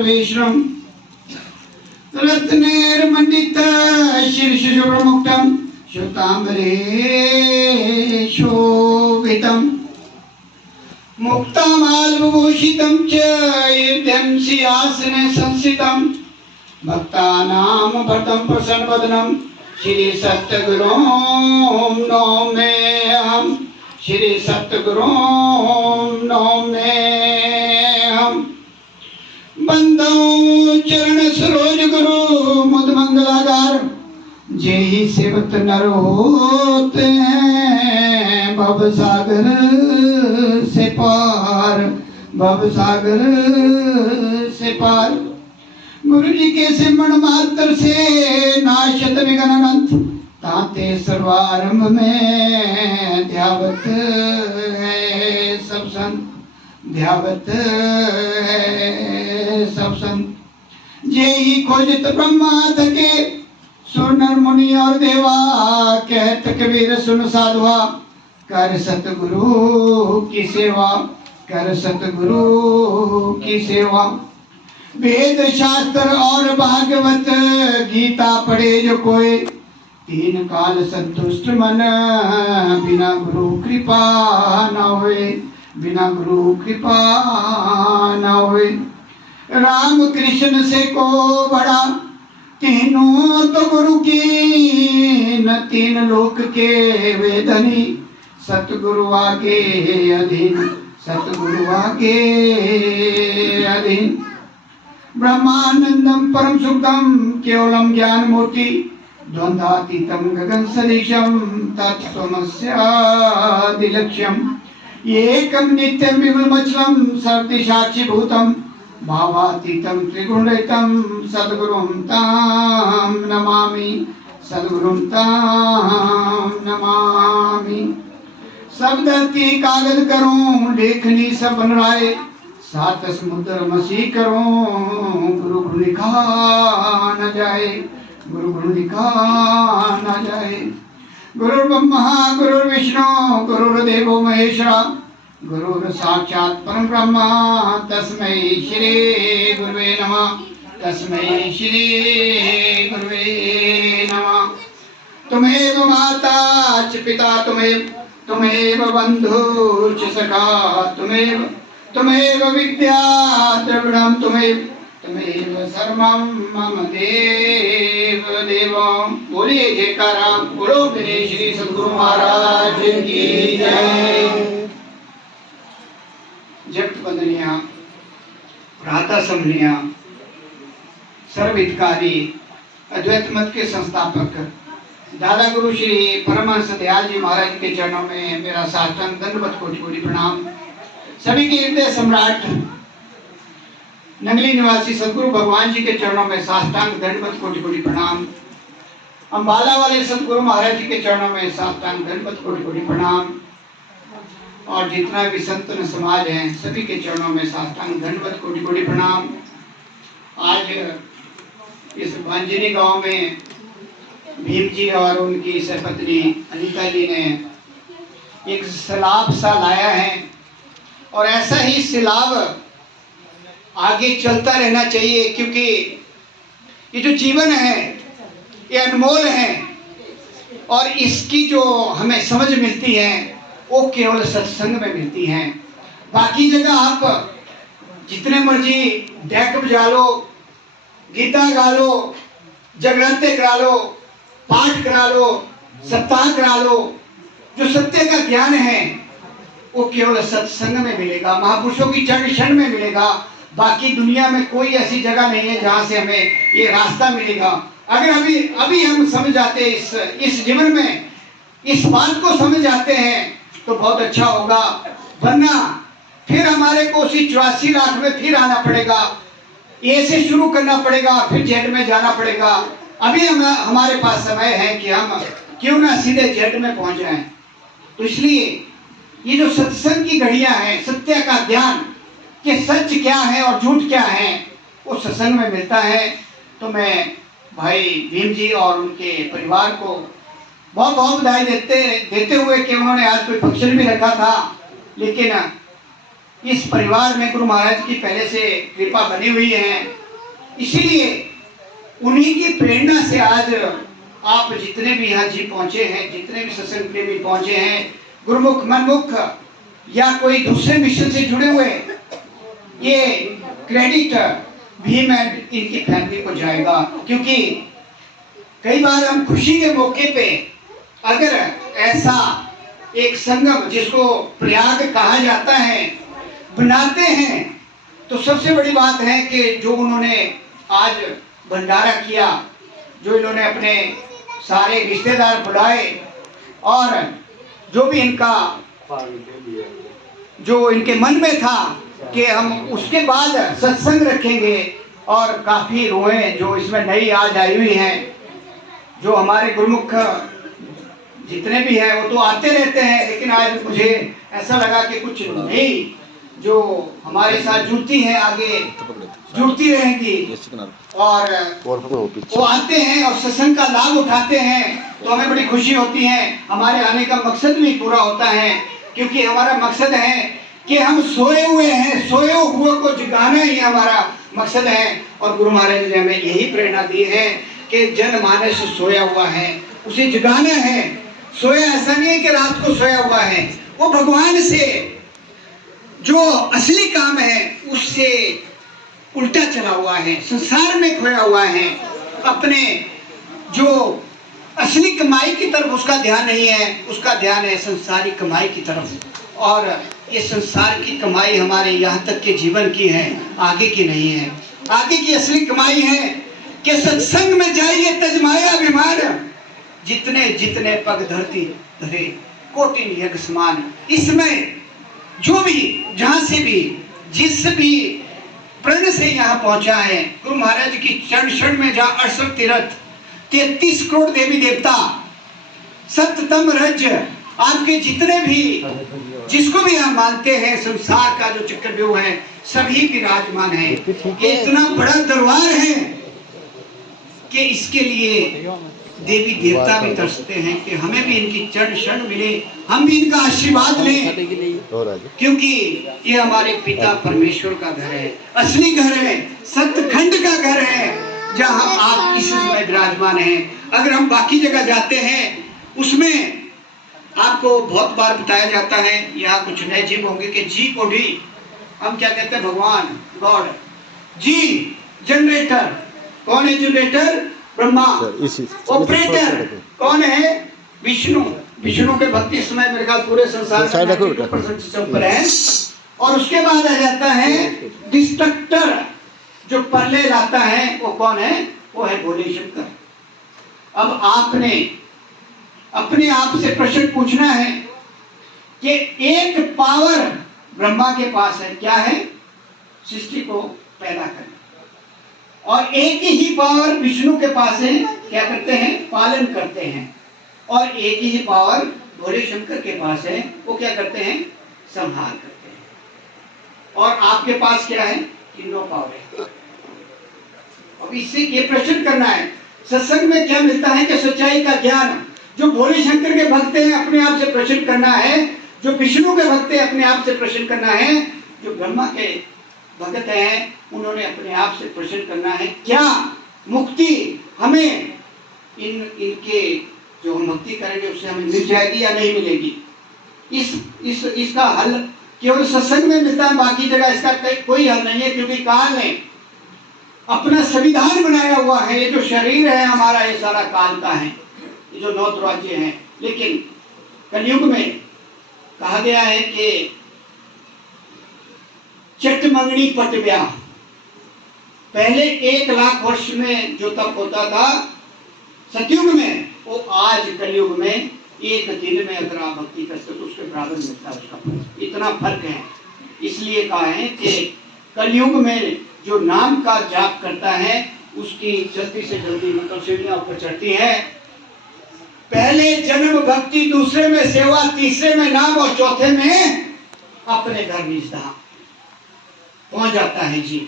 सर्वेश्वरं रत्नैर्मण्डित शीर्षशुभ्रमुक्तं श्वेतांबरे शोभितं मुक्तामाल्यविभूषितं च ईर्ध्यं सिंहासने संस्थितं भक्तानां भरतं प्रसन्नवदनं श्री सतगुरुं नौम्यहं श्री गुरुं नौम्यहं बंदो चरण सरोज गुरु मुद मंगलागार जेहि सेवत नर होते हैं भव सागर से पार भव सागर से पार। गुरु जी के सिमरण मात्र से नाशत विघ्न अनंत ताते सर्वारंभ में ध्यावत है सब संत ध्यावत है सब संत। जेहि खोजित ब्रह्मा थके सुर नर मुनि और देवा कहत कबीर सुन साधुआ कर सतगुरु की सेवा कर सतगुरु की सेवा। वेद शास्त्र और भागवत गीता पढ़े जो कोई तीन काल संतुष्ट मन बिना गुरु कृपा न होए बिना गुरु कृपा न होए। राम कृष्ण से को बड़ा तीनों तो गुरु की न तीन लोक के वेदनी सतगुरु आगे अधीन सतगुरु आगे अधीन। ब्रह्मानंदम परम सुखदम केवलम ज्ञान मूर्ति द्वंद्वातीतम गगन सदृशम तत्त्वमस्यादिलक्ष्यम एकम नित्यम विमलमचलम सर्वदिशाक्षी भूतम भावातीतम त्रिगुणरहितम सद्गुरुं तां नमामि सद्गुरुं तां नमामि। सब धरती कागज करूं लेखनी सब बन राय सात समुद्र मसी करूं गुरु गुरु लिखा न जाए गुरु गुरु लिखा न जाए। गुरु ब्रह्मा गुरु विष्णु गुरुर्देवो महेश्वरा गुरुर साक्षात् परम ब्रह्म तस्मै श्री गुरुवे नमः तस्मै श्री गुरुवे नमः। तुमेव माता च पिता तुमेव बंधु च सखा तुमेव विद्या द्रविणं तुमेव सर्वं मम देव देव। बोलिए जयकारा बोलो मेरे श्री सद्गुरु महाराज की जय। जगत वंदनीय प्रातः समनीय सर्वहितकारी अद्वैत मत के संस्थापक दादा गुरु श्री परमहंस दयाल जी महाराज के चरणों में मेरा साष्टांग दंडवत कोटि कोटि प्रणाम। सभी के हृदय सम्राट नंगली निवासी सदगुरु भगवान जी के चरणों में साष्टांग दंडवत कोटि कोटि प्रणाम। अम्बाला वाले सदगुरु महाराज जी के चरणों में साष्टांग दंडवत कोटि कोटि प्रणाम। और जितना भी संतन समाज है सभी के चरणों में साष्टांग दंडवत कोटि कोटि प्रणाम। आज इस भांजनी गांव में भीम जी और उनकी सहपत्नी अनीता जी ने एक सैलाब सा लाया है और ऐसा ही सैलाब आगे चलता रहना चाहिए क्योंकि ये जो जीवन है ये अनमोल है और इसकी जो हमें समझ मिलती है वो केवल सत्संग में मिलती है। बाकी जगह आप जितने मर्जी डेक बजा लो गीता गा लो जगराते करा लो पाठ करा लो सप्ताह करा लो जो सत्य का ज्ञान है वो केवल सत्संग में मिलेगा महापुरुषों की चरण क्षण में मिलेगा। बाकी दुनिया में कोई ऐसी जगह नहीं है जहाँ से हमें ये रास्ता मिलेगा। अगर अभी हम समझ जाते इस जीवन में इस बात को समझ जाते हैं तो बहुत अच्छा होगा, वरना फिर हमारे को उसी 84 लाख में फिर आना पड़ेगा, ए से शुरू करना पड़ेगा, फिर जेड में जाना पड़ेगा। अभी हमारे पास समय है कि हम क्यों ना सीधे जेड में पहुंच जाएं। तो इसलिए ये जो सत्संग की घड़ियां हैं सत्य का ज्ञान कि सच क्या है और झूठ क्या है वो सत्संग में मिलता है। तो मैं भाई भीम जी और उनके परिवार को बहुत बहुत बधाई देते हुए कि उन्होंने आज कोई फंक्शन भी रखा था लेकिन इस परिवार में गुरु महाराज की पहले से कृपा बनी हुई है, इसीलिए उन्हीं की प्रेरणा से आज आप जितने भी यहाँ जी पहुंचे हैं, जितने भी सत्संग प्रेमी पहुंचे हैं, गुरुमुख मनमुख या कोई दूसरे मिशन से जुड़े हुए, ये क्रेडिट भीम एंड इनकी फैमिली को जाएगा। क्योंकि कई बार हम खुशी के मौके पे अगर ऐसा एक संगम जिसको प्रयाग कहा जाता है बनाते हैं, तो सबसे बड़ी बात है कि जो उन्होंने आज भंडारा किया, जो इन्होंने अपने सारे रिश्तेदार बुलाए और जो भी इनका जो इनके मन में था कि हम उसके बाद सत्संग रखेंगे, और काफ़ी रोएं जो इसमें नई आज आई हुई हैं, जो हमारे गुरुमुख जितने भी हैं वो तो आते रहते हैं, लेकिन आज मुझे ऐसा लगा कि कुछ नई जो हमारे साथ जुड़ती हैं, आगे जुड़ती रहेंगी और वो आते हैं और सत्संग का लाभ उठाते हैं, तो हमें बड़ी खुशी होती है। हमारे आने का मकसद भी पूरा होता है, क्योंकि हमारा मकसद है कि हम सोए हुए हैं, सोए हुए को जगाना ही हमारा मकसद है। और गुरु महाराज ने हमें यही प्रेरणा दी है कि जनमानस सोया हुआ है, उसे जगाना है। सोया ऐसा नहीं है कि रात को सोया हुआ है, वो भगवान से जो असली काम है उससे उल्टा चला हुआ है, संसार में खोया हुआ है, अपने जो असली कमाई की तरफ उसका ध्यान नहीं है, उसका ध्यान है संसारी कमाई की तरफ। और ये संसार की कमाई हमारे यहाँ तक के जीवन की है, आगे की नहीं है। आगे की असली कमाई है कि सत्संग में जाइए तजमाया बीमार, जितने जितने पग धरती धरे कोटि यज्ञ समान। इसमें जो भी जहाँ से भी जिस भी प्रण से यहाँ पहुँचा है, गुरु महाराज की चरण शरण में जहाँ 68 तीर्थ, 33 करोड़ देवी देवता, सततम रज, आपके जितने भी जिसको भी हम मानते हैं, संसार का जो चक्रव्यूह है सभी विराजमान है। ये इतना बड़ा दरबार है कि इसके लिए देवी देवता भी तरसते हैं कि हमें भी इनकी चरण शरण मिले, हम भी इनका आशीर्वाद लें, क्योंकि ये हमारे पिता परमेश्वर का घर है, असली घर है, सतखंड का घर है, जहाँ आप इस समय विराजमान हैं। अगर हम बाकी जगह जाते हैं, उसमें आपको बहुत बार बताया जाता है, यहाँ कुछ नए जीव होंगे कि जी को डी हम क्या कहते हैं, भगवान गॉड, जी जनरेटर, कौन है जनरेटर? ब्रह्मा। ऑपरेटर कौन है? विष्णु। विष्णु के भक्ति समय मेरे ख्याल पूरे संसार में है। और उसके बाद आ जाता है डिस्ट्रक्टर, जो पल्ले लाता है, वो कौन है? वो है भोले शंकर। अब आपने अपने आप से प्रश्न पूछना है कि एक पावर ब्रह्मा के पास है, क्या है? सृष्टि को पैदा करना। और एक ही पावर विष्णु के पास है, क्या करते हैं? पालन करते हैं। और एक ही पावर भोले शंकर के पास है, वो क्या करते हैं? संहार करते हैं। और आपके पास क्या है? तीनों पावर है। अब इससे ये प्रश्न करना है, सत्संग में क्या मिलता है कि सच्चाई का ज्ञान। जो भोले शंकर के भक्त हैं अपने आप से प्रश्न करना है, जो विष्णु के भक्त हैं अपने आप से प्रश्न करना है, जो ब्रह्मा के भक्त हैं उन्होंने अपने आप से प्रश्न करना है, क्या मुक्ति हमें इनके जो हम भक्ति करेंगे उससे हमें मिल जाएगी या नहीं मिलेगी? इसका हल केवल सत्संग में मिलता है, बाकी जगह इसका कोई हल नहीं है। क्योंकि काल ने अपना संविधान बनाया हुआ है, ये जो शरीर है हमारा, ये सारा काल का है, ये जो 9 दरवाजे हैं। लेकिन कलयुग में कहा गया है कि चट मंगनी पट ब्याह। पहले 1 लाख वर्ष में जो तप होता था सतयुग में, वो आज कलयुग में 1 दिन में अगर आप भक्ति करते तो उसके बराबर मिलता है उसका फल। इतना फर्क है। इसलिए कहा है कि कलयुग में जो नाम का जाप करता है उसकी जल्दी से जल्दी मतलब सीढ़ियां ऊपर चढ़ती है। पहले जन्म भक्ति, दूसरे में सेवा, तीसरे में नाम और चौथे में अपने घर निज धाम पहुंच जाता है जी।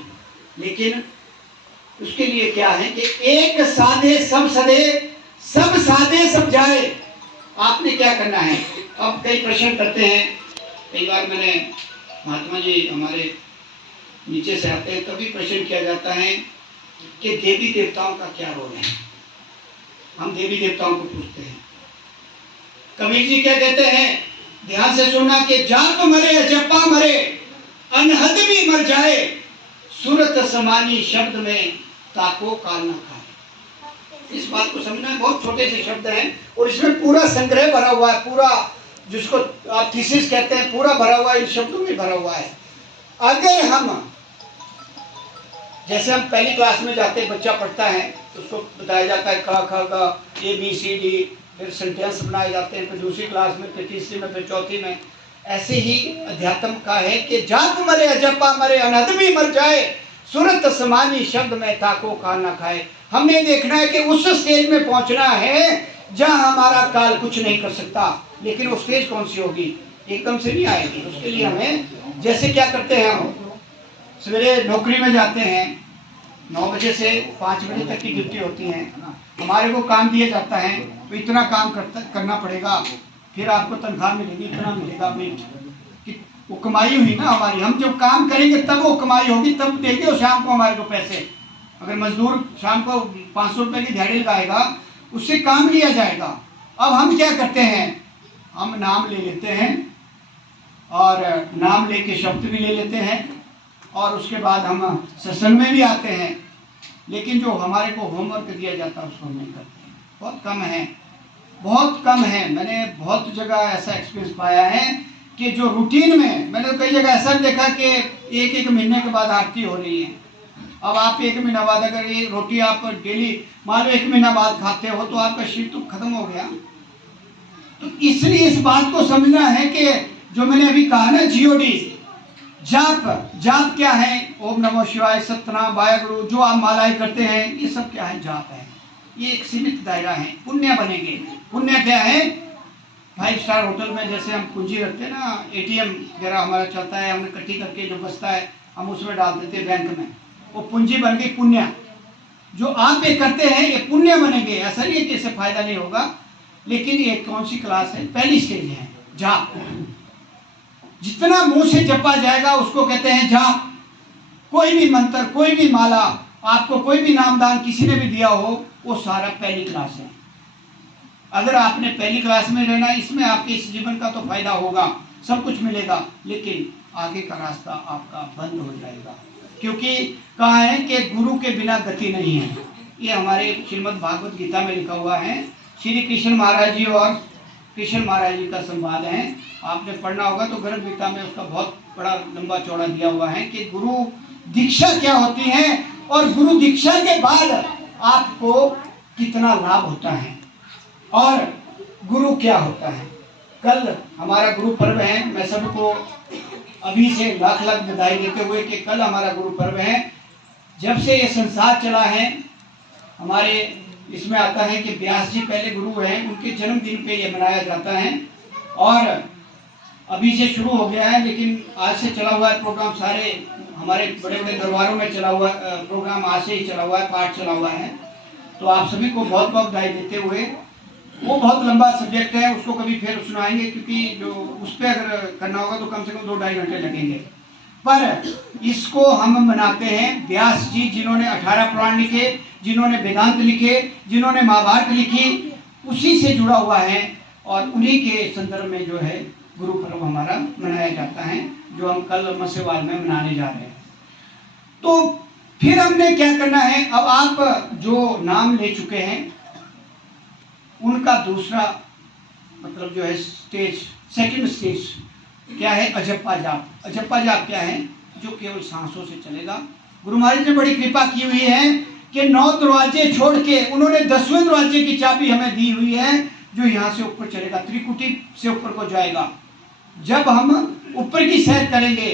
लेकिन उसके लिए क्या है कि एक साधे सब सदे, सब साधे सब जाए। आपने क्या करना है? अब कई प्रश्न करते हैं, कई बार मैंने महात्मा जी हमारे नीचे से आते हैं तभी प्रश्न किया जाता है कि देवी देवताओं का क्या रोल है। हम देवी देवताओं को पूछते हैं। कबीर जी क्या कहते हैं, ध्यान से सुनना, कि जाप मरे जप्पा मरे अनहद भी मर जाए, सूरत समानी शब्द में ताको काल न खाए। इस बात को समझना, बहुत छोटे से शब्द हैं और इसमें पूरा संग्रह भरा हुआ है, पूरा जिसको आप थीसिस कहते हैं पूरा भरा हुआ है, इन शब्दों में भरा हुआ है। अगर हम जैसे हम पहली क्लास में जाते हैं, बच्चा पढ़ता है तो उसको बताया जाता है क ख ग ए बी सी डी, फिर सेंटेंस बनाए जाते हैं, फिर दूसरी क्लास में, फिर तीसरी में, फिर चौथी में। ऐसे ही अध्यात्म का है कि जाप मरे अजप्पा मरे अनहद भी मर जाए, सूरत समानी शब्द में ताको काल ना खाए। हमने देखना है कि उस स्टेज में पहुंचना है जहां हमारा काल कुछ नहीं कर सकता। लेकिन वो स्टेज कौन सी होगी, एकदम से नहीं आएगी। उसके लिए हमें जैसे क्या करते हैं, हम सवेरे नौकरी में जाते हैं, 9 बजे से 5 बजे तक की ड्यूटी होती है, हमारे को काम दिया जाता है तो इतना काम करना पड़ेगा, फिर आपको तनख्वाह मिलेगी, इतना मिलेगा। कि वो कमाई हुई ना हमारी, हम जब काम करेंगे तब वो कमाई होगी, तब देंगे वो शाम को हमारे को पैसे। अगर मजदूर शाम को 500 रुपये की दिहाड़ी लगाएगा, उससे काम लिया जाएगा। अब हम क्या करते हैं, हम नाम ले लेते हैं और नाम लेके शब्द भी ले लेते हैं और उसके बाद हम सत्संग में भी आते हैं, लेकिन जो हमारे को होमवर्क दिया जाता है उसको हम नहीं करते हैं। बहुत कम है, बहुत कम है। मैंने बहुत जगह ऐसा एक्सपीरियंस पाया है कि जो रूटीन में, मैंने कई जगह ऐसा देखा कि एक महीने के बाद आरती हो रही है। अब आप 1 महीना बाद अगर ये रोटी आप डेली मान लो 1 महीना बाद खाते हो तो आपका शरीर तो खत्म हो गया। तो इसलिए इस बात को समझना है कि जो मैंने अभी कहा ना, जीओडी जाप, जाप क्या है, ओम नमो शिवाय, सतनाम, वाहेगुरु, जो आप मालाएं करते हैं, ये सब क्या है, जाप है। ये एक सीमित दायरा है, पुण्य बनेंगे। पुण्य क्या है, 5 स्टार होटल में जैसे हम पूंजी रखते हैं ना, एटीएम वगैरह हमारा चलता है, हमने इकट्ठी करके जो बचता है हम उसमें डाल देते हैं बैंक में, वो पूंजी बन गई पुण्य। जो आप ये करते हैं ये पुण्य बनेंगे। ऐसा नहीं है कि इससे फायदा नहीं होगा, लेकिन ये कौन सी क्लास है, पहली स्टेज है जाप। जितना मुंह से जपा जाएगा उसको कहते हैं जाप। कोई भी मंत्र, कोई भी माला, आपको कोई भी नामदान किसी ने भी दिया हो, वो सारा पहली क्लास है। अगर आपने पहली क्लास में रहना, इसमें आपके इस जीवन का तो फायदा होगा, सब कुछ मिलेगा, लेकिन आगे का रास्ता आपका बंद हो जाएगा। क्योंकि कहा है कि गुरु के बिना गति नहीं है। ये हमारे श्रीमद् भागवत गीता में लिखा हुआ है। श्री कृष्ण महाराज जी और कृष्ण महाराज जी का संवाद है, आपने पढ़ना होगा तो गर्भ गीता में उसका बहुत बड़ा लंबा चौड़ा दिया हुआ है कि गुरु दीक्षा क्या होती है और गुरु दीक्षा के बाद आपको कितना लाभ होता है और गुरु क्या होता है। कल हमारा गुरु पर्व है। मैं सबको अभी से लाख लाख बधाई देते हुए कि कल हमारा गुरु पर्व है। जब से ये संसार चला है, हमारे इसमें आता है कि व्यास जी पहले गुरु हैं, उनके जन्मदिन पे ये मनाया जाता है और अभी से शुरू हो गया है, लेकिन आज से चला हुआ है प्रोग्राम। सारे हमारे बड़े बड़े दरबारों में चला हुआ प्रोग्राम आज से ही चला हुआ है, पाठ चला हुआ है। तो आप सभी को बहुत बहुत बधाई देते हुए, वो बहुत लंबा सब्जेक्ट है, उसको कभी फिर सुनाएंगे, क्योंकि जो उस पर अगर करना होगा तो कम से कम 2-2.5 घंटे लगेंगे। पर इसको हम मनाते हैं व्यास जी, जिन्होंने 18 पुराण लिखे, जिन्होंने वेदांत लिखे, जिन्होंने महाभारत लिखी, उसी से जुड़ा हुआ है और उन्हीं के संदर्भ में जो है गुरु पर्व हमारा मनाया जाता है, जो हम कल मसेवाल में मनाने जा रहे हैं। तो फिर हमने क्या करना है, अब आप जो नाम ले चुके हैं उनका दूसरा मतलब जो है स्टेज, सेकंड स्टेज क्या है, अजप्पा जाप। अजप्पा जाप क्या है, जो केवल सांसों से चलेगा। गुरु महाराज ने बड़ी कृपा की हुई है कि 9 दरवाजे छोड़ के उन्होंने 10वें दरवाजे की चाबी हमें दी हुई है, जो यहाँ से ऊपर चलेगा, त्रिकुटी से ऊपर को जाएगा। जब हम ऊपर की सैर करेंगे,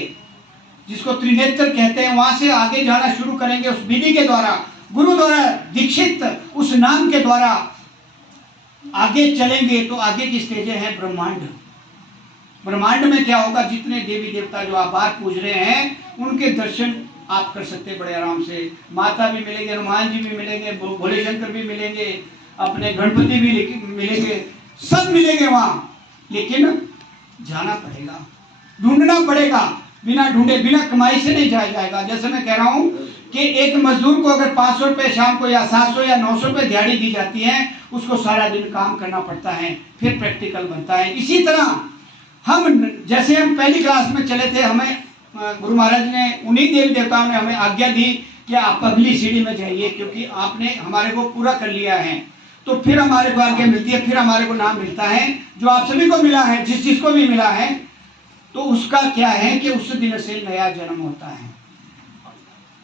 जिसको त्रिनेत्र कहते हैं, वहां से आगे जाना शुरू करेंगे उस विधि के द्वारा, गुरु द्वारा दीक्षित उस नाम के द्वारा आगे चलेंगे, तो आगे की स्टेजें हैं ब्रह्मांड। ब्रह्मांड में क्या होगा, जितने देवी देवता जो आप बाहर पूज रहे हैं उनके दर्शन आप कर सकते हैं बड़े आराम से। माता भी मिलेंगे, हनुमान जी भी मिलेंगे, भोले शंकर भी मिलेंगे, अपने गणपति भी मिलेंगे, सब मिलेंगे वहां। लेकिन जाना पड़ेगा, ढूंढना पड़ेगा। बिना ढूंढे, बिना कमाई से नहीं जाया जाएगा। जैसे मैं कह रहा हूँ कि एक मजदूर को अगर 500 रुपये शाम को या 700 या 900 रुपये दिहाड़ी दी जाती है, उसको सारा दिन काम करना पड़ता है, फिर प्रैक्टिकल बनता है। इसी तरह जैसे हम पहली क्लास में चले थे, हमें गुरु महाराज ने, उन्हीं देवी देवताओं ने हमें आज्ञा दी कि आप अगली सीढ़ी में जाइए, क्योंकि आपने हमारे को पूरा कर लिया है। तो फिर हमारे को आज्ञा मिलती है, फिर हमारे को नाम मिलता है, जो आप सभी को मिला है, जिस जिसको भी मिला है। तो उसका क्या है कि उस दिन से नया जन्म होता है।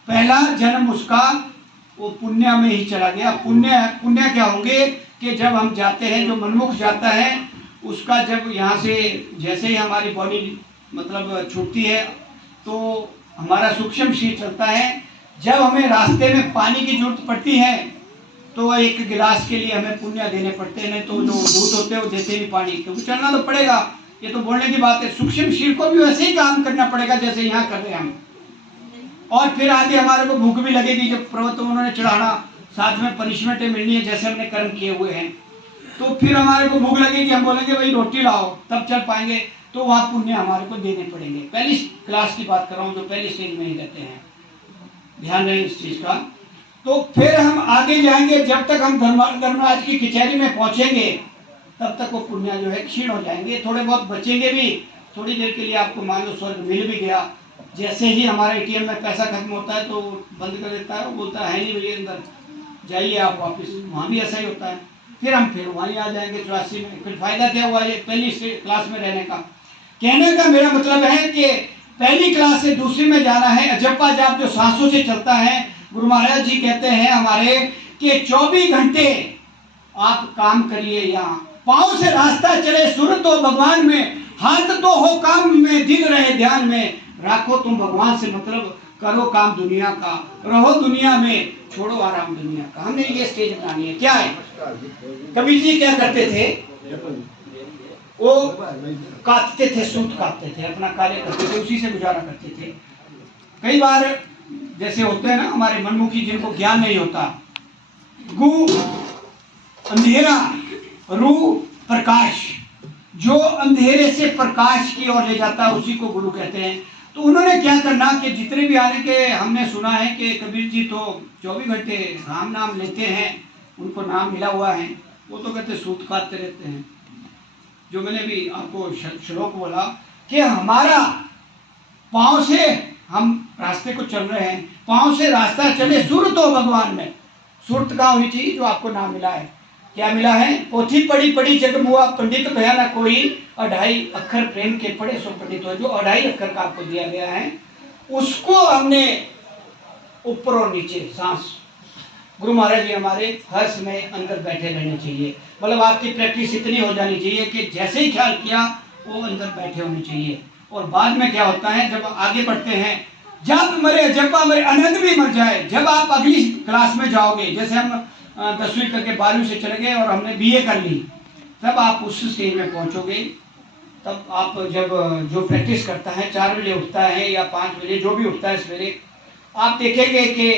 पहला जन्म उसका वो पुण्य में ही चला गया। पुण्य क्या होंगे कि जब हम जाते हैं, जो मनमुख जाता है उसका, जब यहाँ से जैसे ही हमारी बॉडी मतलब छूटती है तो हमारा सूक्ष्म शरीर चलता है। जब हमें रास्ते में पानी की जरूरत पड़ती है तो एक गिलास के लिए हमें पुण्य देने पड़ते हैं, नहीं तो जो दूध होते हैं वो देते नहीं पानी, क्योंकि चलना तो पड़ेगा। ये तो बोलने की बात है। सूक्ष्म शरीर को भी वैसे ही काम करना पड़ेगा जैसे यहाँ कर रहे हैं हम। और फिर आगे हमारे को भूख भी लगेगी, जब पर्वत उन्होंने चढ़ाना, साथ में पनिशमेंटें मिलनी है जैसे हमने कर्म किए हुए हैं। तो फिर हमारे को भूख लगेगी, हम बोलेंगे भाई रोटी लाओ, तब चल पाएंगे। तो वहाँ पुण्य हमारे को देने पड़ेंगे। पहली क्लास की बात कर रहा हूँ, जो पहली स्टेज में ही रहते हैं, ध्यान रहे इस चीज का। तो फिर हम आगे जाएंगे, जब तक हम धर्मराज की कचहरी में पहुंचेंगे तब तक वो पुण्य जो है क्षीण हो जाएंगे, थोड़े बहुत बचेंगे भी। थोड़ी देर के लिए आपको मान लो स्वर्ग मिल भी गया, जैसे ही हमारा एटीएम में पैसा खत्म होता है तो बंद कर देता है, वो बोलता है नहीं भैया अंदर जाइए आप वापस। वहाँ भी ऐसा ही होता है। फिर हम फिर वहीं आ जाएंगे 84 में। फिर फायदा क्या हुआ ये पहली क्लास में रहने का? कहने का मेरा मतलब है कि पहली क्लास से दूसरी में जाना है। अजप्पा जाप जो सांसों से चलता है, गुरु महाराज जी कहते हैं हमारे कि 24 घंटे आप काम करिए। यहाँ पाँव से रास्ता चले सूरत हो भगवान में, हाथ तो हो काम में, दिल रहे ध्यान में। राखो तुम भगवान से मतलब, करो काम दुनिया का, रहो दुनिया में, छोड़ो आराम दुनिया का। हमने ये स्टेज बनानी है। क्या है? कबीर जी क्या करते थे? वो काटते थे, सूत काटते थे, अपना कार्य करते थे, उसी से गुजारा करते थे। कई बार जैसे होते हैं ना हमारे मनमुखी, जिनको ज्ञान नहीं होता, गु अंधेरा, रू प्रकाश, जो अंधेरे से प्रकाश की ओर ले जाता है उसी को गुरु कहते हैं। तो उन्होंने क्या करना कि जितने भी आने के, हमने सुना है कि कबीर जी तो 24 घंटे राम नाम लेते हैं, उनको नाम मिला हुआ है। वो तो कहते सूत काटते रहते हैं। जो मैंने भी आपको श्लोक बोला कि हमारा पाँव से हम रास्ते को चल रहे हैं, पाँव से रास्ता चले सुरत हो भगवान में। सुरत कहाँ होनी चाहिए? जो आपको नाम मिला है। क्या मिला है? पोथी पढ़ी पढ़ी जग मुआ, पंडित भया ना कोई, 2.5 अक्षर प्रेम के पढ़े सो पंडित हो। जो 2.5 अक्षर का आपको दिया गया है उसको हमने ऊपर और नीचे सांस, गुरु महाराज जी हमारे हर समय अंदर बैठे रहने चाहिए। मतलब आपकी प्रैक्टिस इतनी हो जानी चाहिए कि जैसे ही ख्याल किया वो अंदर बैठे होने चाहिए। और बाद में क्या होता है, जब आगे बढ़ते हैं, जब मरे जपा मरे आनंद भी मर जाए। जब आप अगली क्लास में जाओगे, जैसे हम 10वीं करके 12वीं से चले गए और हमने बीए कर ली, तब आप उस स्टेज में पहुंचोगे। तब आप जब जो प्रैक्टिस करता है 4 बजे उठता है या 5 बजे, जो भी उठता है सवेरे, आप देखेंगे कि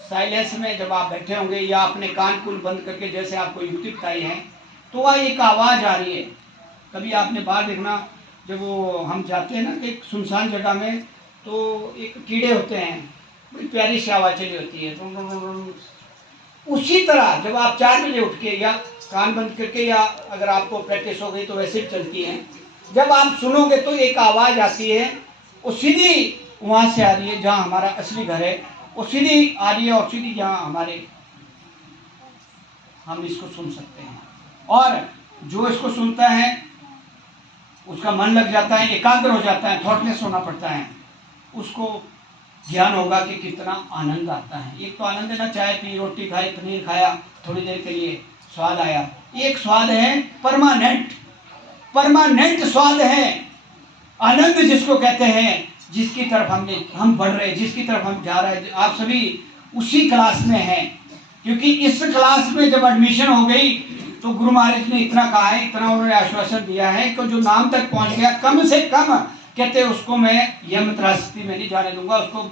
साइलेंस में जब आप बैठे होंगे या अपने कान कुल बंद करके, जैसे आपको युक्ति बताई है, तो वह एक आवाज़ आ रही है। कभी आपने बाहर देखना, जब वो हम जाते हैं ना एक सुनसान जगह में, तो एक कीड़े होते हैं, बड़ी प्यारी सी आवाज़ चली होती है। उसी तरह जब आप 4 बजे उठ के या कान बंद करके, या अगर आपको प्रैक्टिस हो गई तो वैसे ही चलती है, जब आप सुनोगे तो एक आवाज़ आती है, वो सीधी वहाँ से आ रही है जहाँ हमारा असली घर है, वो सीधी आ रही है और सीधी जहाँ हमारे, हम इसको सुन सकते हैं। और जो इसको सुनता है उसका मन लग जाता है, एकाग्र हो जाता है, थॉटलेस होना पड़ता है, उसको ज्ञान होगा कि कितना आनंद आता है। एक तो आनंद है ना, चाय पी, रोटी खाई, पनीर खाया, थोड़ी देर के लिए स्वाद आया। एक स्वाद है परमानेंट, परमानेंट स्वाद है आनंद, जिसको कहते हैं, जिसकी तरफ हम बढ़ रहे हैं, जिसकी तरफ हम जा रहे हैं। आप सभी उसी क्लास में हैं, क्योंकि इस क्लास में जब एडमिशन हो गई तो गुरु महाराज ने इतना कहा है, इतना उन्होंने आश्वासन दिया है कि जो नाम तक पहुंच गया, कम से कम कहते उसको मैं यम त्रासदी में नहीं जाने दूंगा, उसको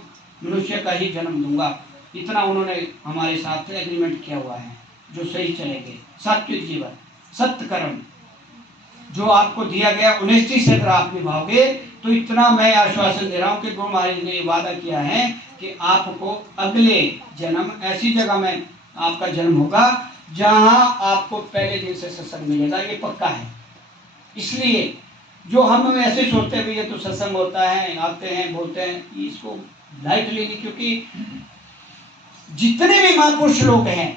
मनुष्य का ही जन्म दूंगा। इतना उन्होंने हमारे साथ एग्रीमेंट किया हुआ है। जो सही चलेंगे, सात्विक जीवन, सत्य कर्म जो आपको दिया गया, ऑनेस्टी से अगर आप निभाओगे तो इतना मैं आश्वासन दे रहा हूँ कि गुरु महाराज ने वादा किया है कि आपको अगले जन्म ऐसी जगह में आपका जन्म होगा जहां आपको पहले दिन से सत्संग मिलेगा, ये पक्का है। इसलिए जो हम ऐसे सोचते हैं ये तो सत्संग होता है, आते हैं बोलते हैं, इसको लाइटली नहीं, क्योंकि जितने भी महापुरुष लोग हैं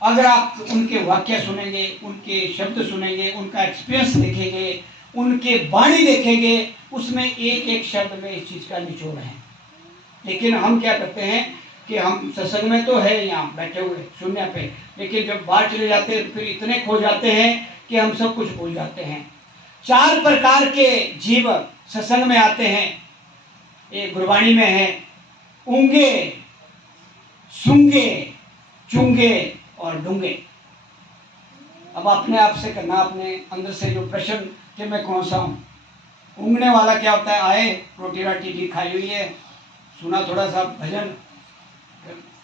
अगर आप उनके वाक्य सुनेंगे, उनके शब्द सुनेंगे, उनका एक्सपीरियंस देखेंगे, उनके वाणी देखेंगे, उसमें एक एक शब्द में इस चीज का निचोड़ है। लेकिन हम क्या करते हैं कि हम सत्संग में तो है यहाँ बैठे हुए शून्य पे, लेकिन जब बाहर चले जाते हैं तो फिर इतने खो जाते हैं कि हम सब कुछ भूल जाते हैं। 4 प्रकार के जीव सत्संग में आते हैं, एक गुरबाणी में है, ऊंगे, सूंगे, चूंगे और डूंगे। अब अपने आप से करना, अपने अंदर से जो प्रश्न कि मैं कौन सा हूँ। ऊँगने वाला क्या होता है, आए रोटी राटी की खाई हुई है, सुना थोड़ा सा भजन,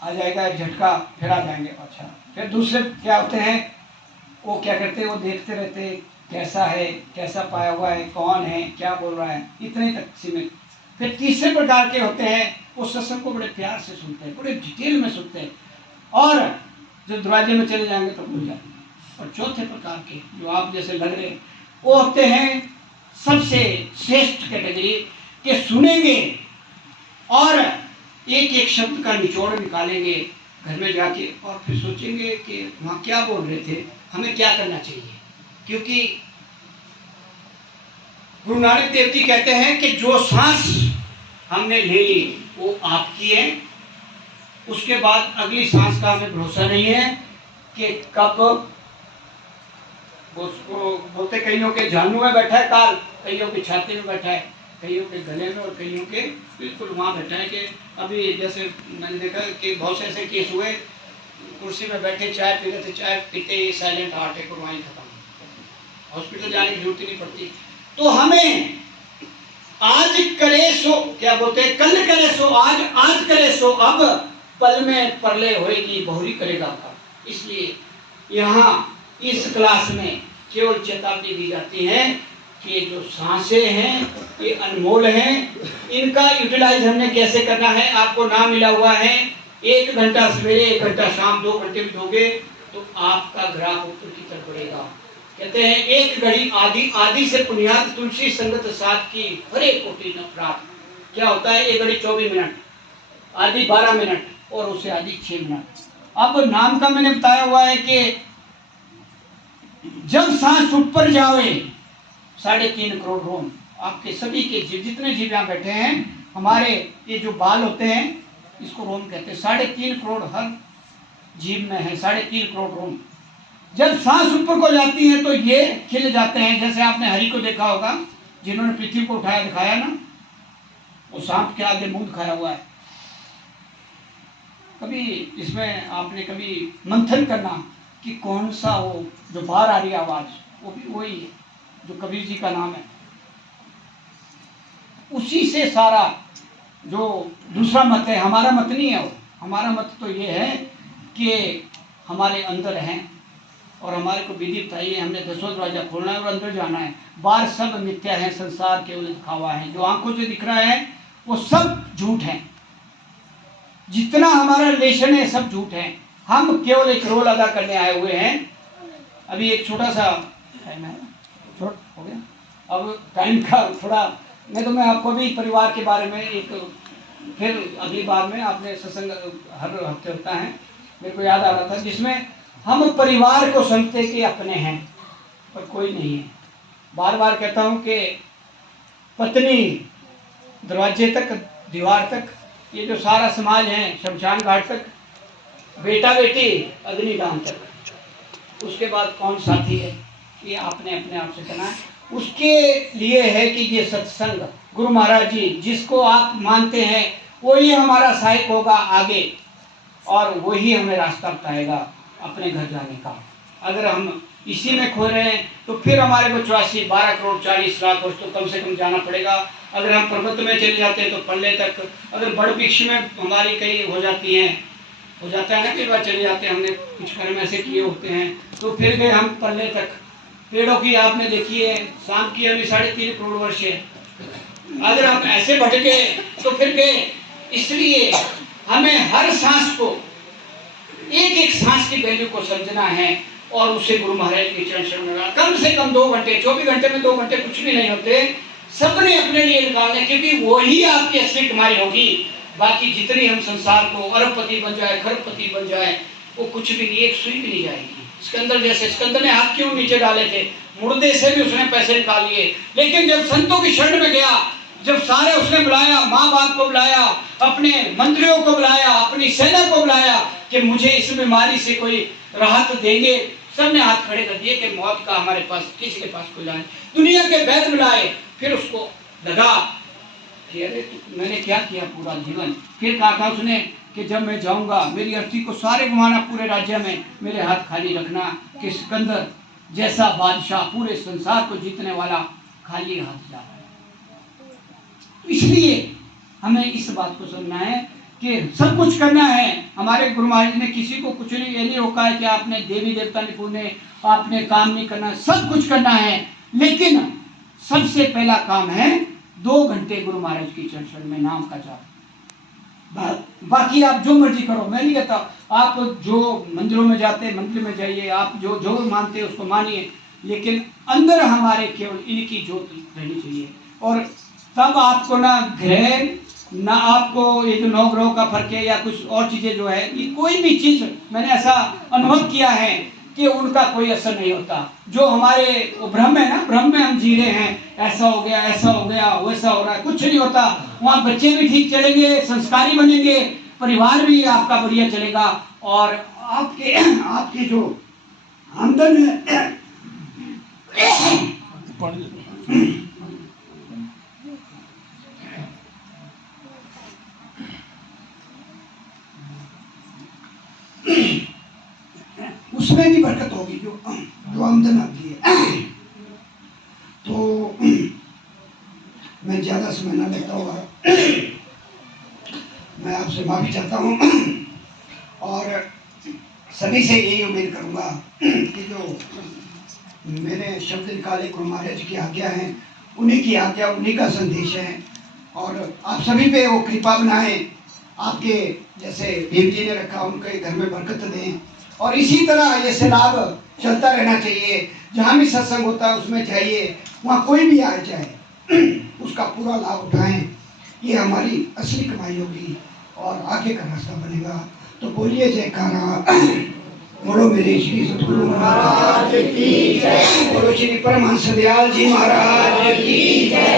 आ जाएगा झटका, फिर आ जाएंगे। अच्छा, फिर दूसरे क्या होते हैं, वो क्या करते हैं, वो देखते रहते कैसा है, कैसा पाया हुआ है, कौन है, क्या बोल रहा है, इतने तक सीमित। फिर तीसरे प्रकार के होते हैं, वो सत्संग को बड़े प्यार से सुनते हैं, बड़े डिटेल में सुनते हैं, और जब दरवाजे में चले जाएंगे तो भूल जाएंगे। और चौथे प्रकार के जो आप जैसे लग रहे वो होते हैं सबसे श्रेष्ठ कैटेगरी के, सुनेंगे और एक एक शब्द का निचोड़ निकालेंगे घर में जाके, और फिर सोचेंगे कि वहाँ क्या बोल रहे थे, हमें क्या करना चाहिए। क्योंकि गुरु नानक देव जी कहते हैं कि जो सांस हमने ले ली वो आपकी है, उसके बाद अगली सांस का हमें भरोसा नहीं है कि कब, उसको बोलते कईयों के जानू में बैठा है काल, कईयों के छाती में बैठा है, कईयों के गले में, और कईयों के बिल्कुल वहाँ बैठा है। कि अभी जैसे मैंने देखा कि बहुत से ऐसे केस हुए, कुर्सी में बैठे चाय पी रहे थे, चाय पीते ही साइलेंट हार्ट अटैक और वहीं खत्म, हॉस्पिटल जाने की जरूरत ही नहीं पड़ती। तो हमें आज करे सो, क्या बोलते हैं, कल करे सो आज, आज करे सो अब, पल में परले होएगी बहुरी करेगा कब। इसलिए यहाँ इस क्लास में केवल चेतावनी दी जाती है कि जो सांसें हैं ये अनमोल हैं, इनका यूटिलाइज हमने कैसे करना है। आपको नाम मिला हुआ है, 1 घंटा सवेरे 1 घंटा शाम, 2 घंटे भी दोगे तो आपका ग्राफ ऊपर की तरफ बढ़ेगा। कहते हैं 1 घड़ी आदि, आदि से पुनियाद तुलसी संगत साथ की हरे कोटि न प्राप्त। क्या होता है, 1 घड़ी 24 मिनट, आदि 12 मिनट और उससे आदि 6 मिनट। अब नाम का मैंने बताया हुआ है कि जब सांस ऊपर जावे 3.5 करोड़ रोम, आपके सभी के जीव, जितने जीव यहाँ बैठे हैं, हमारे ये जो बाल होते हैं इसको रोम कहते हैं। 3.5 करोड़ हर जीव में है, 3.5 करोड़ रोम। जब सांस ऊपर को जाती है तो ये खिल जाते हैं। जैसे आपने हरि को देखा होगा, जिन्होंने पृथ्वी को उठाया दिखाया ना, वो सांप के आगे मुंह दिखाया हुआ है। कभी इसमें आपने कभी मंथन करना कि कौन सा वो जो बाहर आ रही है आवाज, वो भी वही है जो कबीर जी का नाम है। उसी से सारा जो दूसरा मत है, हमारा मत नहीं है वो, हमारा मत तो ये है कि हमारे अंदर हैं और हमारे को विधि बताई है, हमने 10वां दरवाजा खोलना है और अंदर जाना है। बाहर सब मिथ्या है, संसार केवल दिखावा है। जो आंखों से दिख रहा है वो सब झूठ है, जितना हमारा रिलेशन है सब झूठ है। हम केवल एक रोल अदा करने आए हुए हैं। अभी एक छोटा सा टाइम है, छोट हो गया अब टाइम का थोड़ा, नहीं तो मैं आपको भी परिवार के बारे में एक, फिर अगली बार में आपने सत्संग हर हफ्ते होता है, मेरे को याद आ रहा था, जिसमें हम परिवार को समझते कि अपने हैं पर कोई नहीं है। बार बार कहता हूँ कि पत्नी दरवाजे तक, दीवार तक, ये जो सारा समाज है शमशान घाट तक, बेटा बेटी अग्निदान तक, उसके बाद कौन साथी है, ये आपने अपने आप से करना है। उसके लिए है कि ये सत्संग, गुरु महाराज जी जिसको आप मानते हैं वही हमारा सहायक होगा आगे, और वही हमें रास्ता बताएगा अपने घर जाने का। अगर हम इसी में खो रहे हैं तो फिर हमारे को 84 12 करोड़ 40 लाख वर्ष तो कम से कम जाना पड़ेगा। अगर हम पर्वत में चले जाते हैं तो पल्ले तक, अगर बड़ वृक्ष में हमारी कई हो जाती हैं, हो जाता है ना, कई बार चले जाते हैं, हमने कुछ कर्म ऐसे किए होते हैं, तो फिर गए हम पल्ले तक। पेड़ों की आपने देखी है, शाम की अभी 3.5 करोड़ वर्ष है, अगर हम ऐसे भटके तो फिर गए। इसलिए हमें हर सांस को, एक एक सांस की वैल्यू को समझना है और उसे गुरु महाराज के चरण शरण में कम से कम 2 घंटे, 24 घंटे में 2 घंटे कुछ भी नहीं होते, सबने अपने लिए निकालने, क्योंकि वही आपकी असली कमाई होगी। बाकी जितनी हम संसार को अरबपति बन जाए, खरबपति बन जाए, वो कुछ भी नहीं, एक सुई भी नहीं जाएगी। सिकंदर जैसे, सिकंदर ने हाथ क्यों नीचे डाले थे, मुर्दे से भी उसने पैसे निकाल लिए, लेकिन जब संतों की शरण में गया, जब सारे उसने बुलाया, माँ बाप को बुलाया, अपने मंत्रियों को बुलाया, अपनी सेना को बुलाया कि मुझे इस बीमारी से कोई राहत देंगे, सबने हाथ खड़े कर दिए कि मौत का हमारे पास, किसी के पास कोई इलाज नहीं। दुनिया के वैद्य बुलाए, फिर उसको लगा कि अरे मैंने क्या किया पूरा जीवन। फिर कहा था उसने कि जब मैं जाऊंगा मेरी अर्थी को सारे घुमाना पूरे राज्य में, मेरे हाथ खाली रखना, कि सिकंदर जैसा बादशाह पूरे संसार को जीतने वाला खाली हाथ जा रहा है। इसलिए हमें इस बात को समझना है कि सब कुछ करना है। हमारे गुरु महाराज ने किसी को कुछ नहीं, ये नहीं रोका है कि आपने देवी देवता नहीं पूजने, आपने काम नहीं करना, सब कुछ करना है। लेकिन सबसे पहला काम है 2 घंटे गुरु महाराज की चरण में नाम का जाप। बाकी आप जो मर्जी करो, मैं नहीं कहता, आप जो मंदिरों में जाते हैं मंदिर में जाइए, आप जो जो मानते हैं उसको मानिए, लेकिन अंदर हमारे केवल इनकी ज्योति रहनी चाहिए। और तब आपको ना ग्रह, ना आपको ये जो 9 ग्रहों का फर्क है या कुछ और चीजें जो है, ये कोई भी चीज मैंने ऐसा अनुभव किया है कि उनका कोई असर नहीं होता। जो हमारे भ्रम है ना, भ्रम में हम जी रहे हैं, ऐसा हो गया, ऐसा हो गया, वैसा हो रहा है, कुछ नहीं होता। वहाँ बच्चे भी ठीक चलेंगे, संस्कारी बनेंगे, परिवार भी आपका बढ़िया चलेगा, और आपके जो आमदन है उसमें भी बरकत होगी, जो आमदन आती है। तो मैं ज्यादा समय ना लेता हुआ मैं आपसे माफी चाहता हूँ, और सभी से यही उम्मीद करूंगा कि जो मैंने शब्द निकाले गुरु महाराज की आज्ञा है, उन्हीं की आज्ञा, उन्हीं का संदेश है, और आप सभी पे वो कृपा बनाए, आपके जैसे भीम जी ने रखा उनके घर में बरकत दें, और इसी तरह ये लाभ चलता रहना चाहिए। जहाँ भी सत्संग होता है उसमें जाइए, वहाँ कोई भी आ जाए उसका पूरा लाभ उठाएं, ये हमारी असली कमाई होगी और आगे का रास्ता बनेगा। तो बोलिए जयकारा, बोलो मेरे श्री सतगुरु महाराज की जय, बोलो श्री परमहंस दयाल जी महाराज की जय।